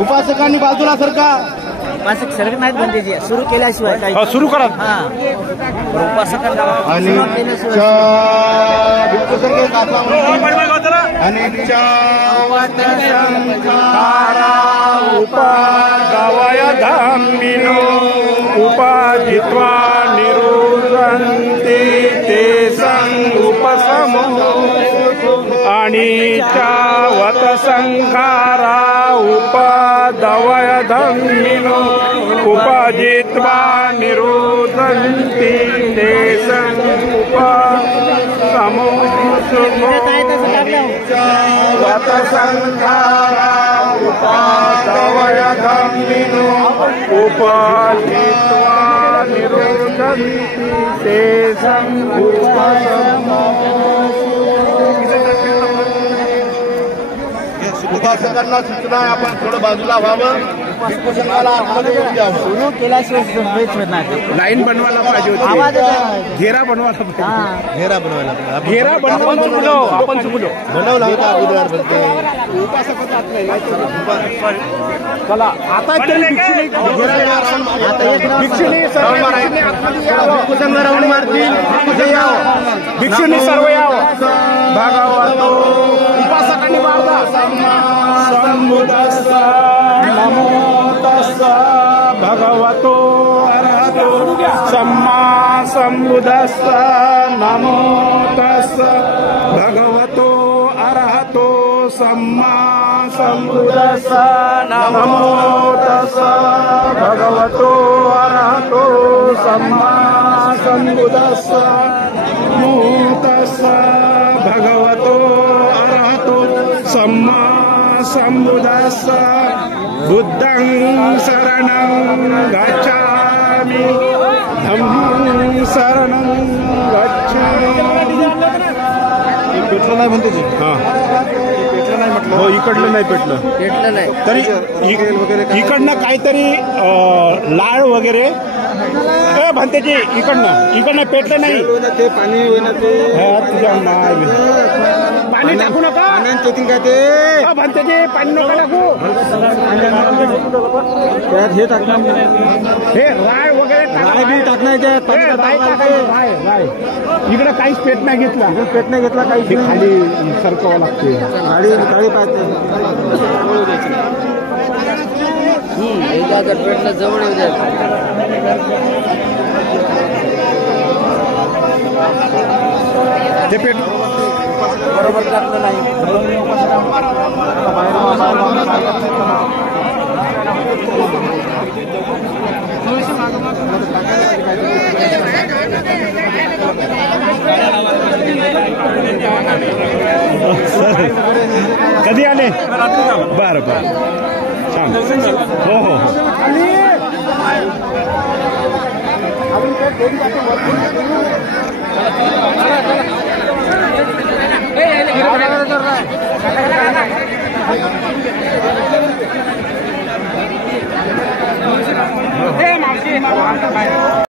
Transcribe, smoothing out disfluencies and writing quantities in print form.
उपासकांनी बाजूला सरका. उपासक सरक नाहीत बनते जे सुरू केल्याशिवाय काही सुरू करा. हा उपासकांना आणि उपागवय धामिनो उपाजित्वा निरुदन्ति ते उपसमो अनिचावत संखारा उपादवय धामिनो उपाजित्वा निरुदन्ति ते उपसमो वत संखारा उपादवय धामिनो उपाजित्वा निरुदन्ति ते उपसमो. उपासकांना सूचना आहे आपण थोडं बाजूला व्हावं. भिक्षुसंघाला आतमध्ये येऊन द्यावं. सुरू केल्याशिवाय लाईन बनवायला पाहिजे होती. घेरा बनवायला पाहिजे. घेरा बनवायला घेरा बनवून चुकलो आपण चुकलो. बनवला होता अगोदर चला आता तरी भिक्षुसंघ राऊंड मारतील. भिक्षुनी सर्व यावं. भागवतो उपासकांनी वाढता. समुदस्स नमो तस्स भगवतो अरहतो सम्मा सम्बुद्धस्स नमो तस्स भगवतो अरहतो सम्मा सम्बुद्धस्स नमो तस्स भगवतो अरहतो सम्मा सम्बुद्धस्स नमो तस्स भगवतो अरहतो सम्मा सम्बुद्धस्स बुद्धं शरणं गच्छामि धम्मं शरणं गच्छामि. पेटलं नाही म्हणते जी. हा पेटलं नाही म्हटलं. हो इकडलं नाही पेटलं नाही तरी इकडनं काहीतरी लाळ वगैरे म्हणते इकडनं पेटलं नाही. ते पाणी तुझ्या पाणी टाकू नका. पाण्यात काय ते म्हणते पाणी नका टाकू. त्यात हे टाकणार. हे राय वगैरे टाकणार राय इकडे काहीच पेट नाही घेतला. पेट नाही घेतला. काही खाली सरकवावं लागते. गाडी पाहते. पेटला जवळ येऊ द्या. ते पेट बरोबर टाकलं नाही. कधी आले? बरं छान. हो हो हो.